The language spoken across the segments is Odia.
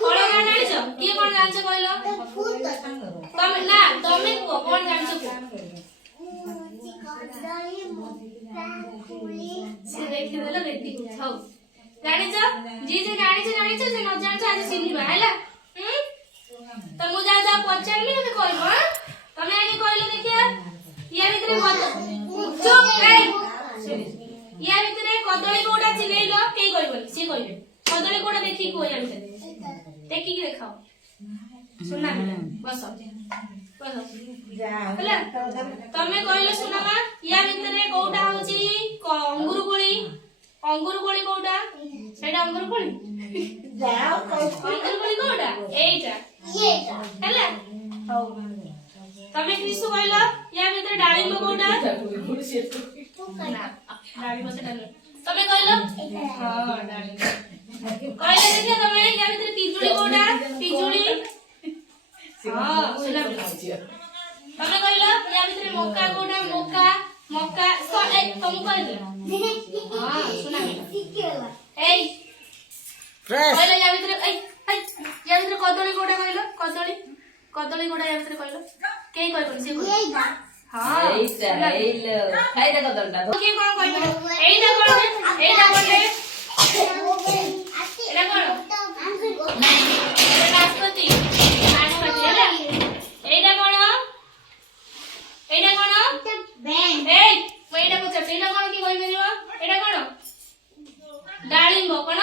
ଫଳ ନାଁ ଜାଣିଛ? କିଏ କଣ ଜାଣିଛ କହିଲ? ତମେ ନା ତମେ କୁହ କଣ ଜାଣିଛ କୁହ। ସେ ଦେଖିଦେଲ ରେଡି ହଉ ଜାଣିଛ ଯିଏ ଯେ ଜାଣିଛ ଜାଣିଛ ସେ ନ ଜାଣିଛ ଆଜି ଚିହ୍ନିବା ହେଲା। ତ ମୁଁ ଯାହା ଯାହା ପଚାରିଲି ମତେ କହିବ। ତମେ ଆଗେ କହିଲ ଦେଖିଆ ୟା ଭିତରେ ୟା ଭିତରେ କଦଳୀ କୋଉଟା ଚିହ୍ନେଇଲ କେହି କହିବନି ସିଏ କହିବେ କଦଳୀ କୋଉଟା ଦେଖିକି କୁହ ୟା ଭିତରେ ଦେଖିକି ଦେଖାଅ। ସୁନା ବସ ହେଲା ତମେ କହିଲ ସୁନାମା ୟା ଭିତରେ କୋଉଟା ହଉଛି ଅଙ୍ଗୁର କୋଳି। ଅଙ୍ଗୁର କୋଳି କୋଉଟା ସେଇଟା ଅଙ୍ଗୁର କୋଳି ଅଙ୍ଗୁର କୋଳି କୋଉଟା ଏଇଟା ହେଲା। ହଉ ତମେ କ୍ରିସୁ କହିଲ ୟା ଭିତରେ ଡାଳିମ୍ବ କୋଉଟା? ଡାଳିମ୍ବ ସେଟା ନୁହେଁ। ତମେ କହିଲ ହଁ ଡାଳିମ୍ବ କହିଲ ଦେଖିଆ ତମେ ୟା ଭିତରେ ପିଜୁଳି କୋଉଟା? ପିଜୁଳି ହଁ ସୁନା ତମେ କହିଲ ୟା ଭିତରେ ମକା କୋଉଟା? ମକା ମକା ତମକୁ କହିଲ ହଁ ସୁନା ଏଇ କହିଲ ୟା ଭିତରେ ୟା ଭିତରେ କଦଳୀ କୋଉଟା କହିଲ? କଦଳୀ କଦଳୀ କୋଉଟା ୟା ଭିତରେ କହିଲ କେହି କହିବନି ସେ ହଁ ଖାଇଦେ କଦଳୀଟା କିଏ କଣ କହିବ? ଏଇଟା କଣ? ଏଇଟା ଗୋଟେ ଏଇଟା କଣ? ନାଶପାତି ନାଶପାତି ହେଲା। ଏଇଟା କଣ? ଏଇଟା କଣ? ଏଇ ମୁଁ ଏଇଟା ପଚାରୁଛି ଏଇଟା କଣ କି କହିପାରିବ? ଏଇଟା କଣ? ଡାଳିମ୍ବ କଣ?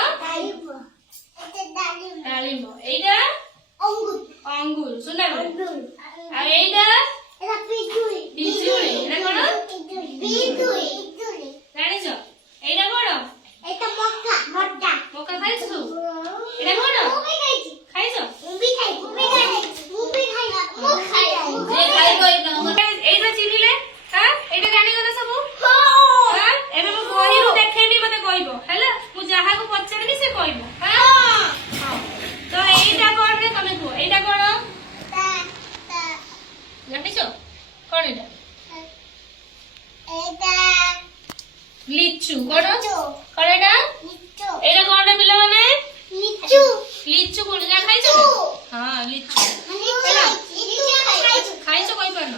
ଡାଳିମ୍ବ ଏଇଟା ଅଙ୍ଗୁର ସୁନା ଆଉ ଏଇଟା ପିଜୁଳି ଏଇଟା କଣ ଜାଣିଛ? ଏଇଟା କଣ? ମକା ଖାଇଛ ସବୁ? ଏଇଟା କଣ ଖାଇଛ? ଏଇଟା ଚିହ୍ନିଲେ ଏଇଟା ଜାଣିଗଲ ସବୁ। ଏବେ ମୁଁ ବହିରୁ ଦେଖେଇବି ମତେ କହିବ ହେଲା। ମୁଁ ଯାହାକୁ ପଚାରିବି ସେ କହିବ। ତ ଏଇଟା କଣ ରେ ତମେ କୁହ ଏଇଟା କଣ ଜାଣିଛ? କଣ ଏଇଟା? লিচু কଣ? କଣ ଏଇଟା? ଏଇଟା କଣ ରେ ପିଲାମାନେ? লিচু କୋଉଟା ଯା ଖାଇଛ? ହଁ লিচু ଖାଇଛ କହିପାରୁନ?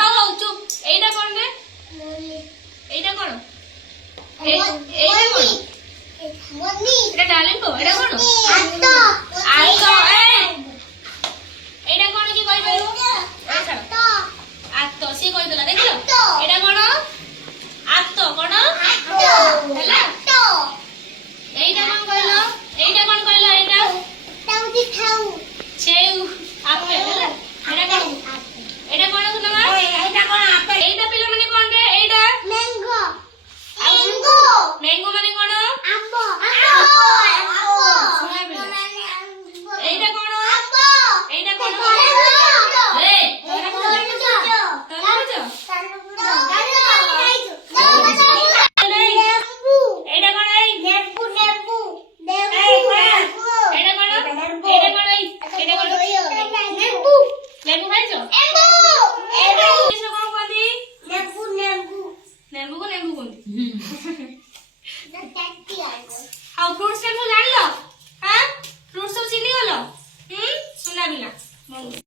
ହଉ ଚୁপ। ଏଇଟା କଣ ରେ? ଏଇଟା କଣ? ଏଇଟା କଣ? ଏଇଟା ଡାଳିମ୍ବ ଏଇଟା କଣ? ଏଇଟା କଣ କି କହିପାରିବ? ଆତ ସିଏ କହିଦେଲା ଦେଖିଲ। ଏଇଟା କଣ? ଆତ କଣ ହେଲା?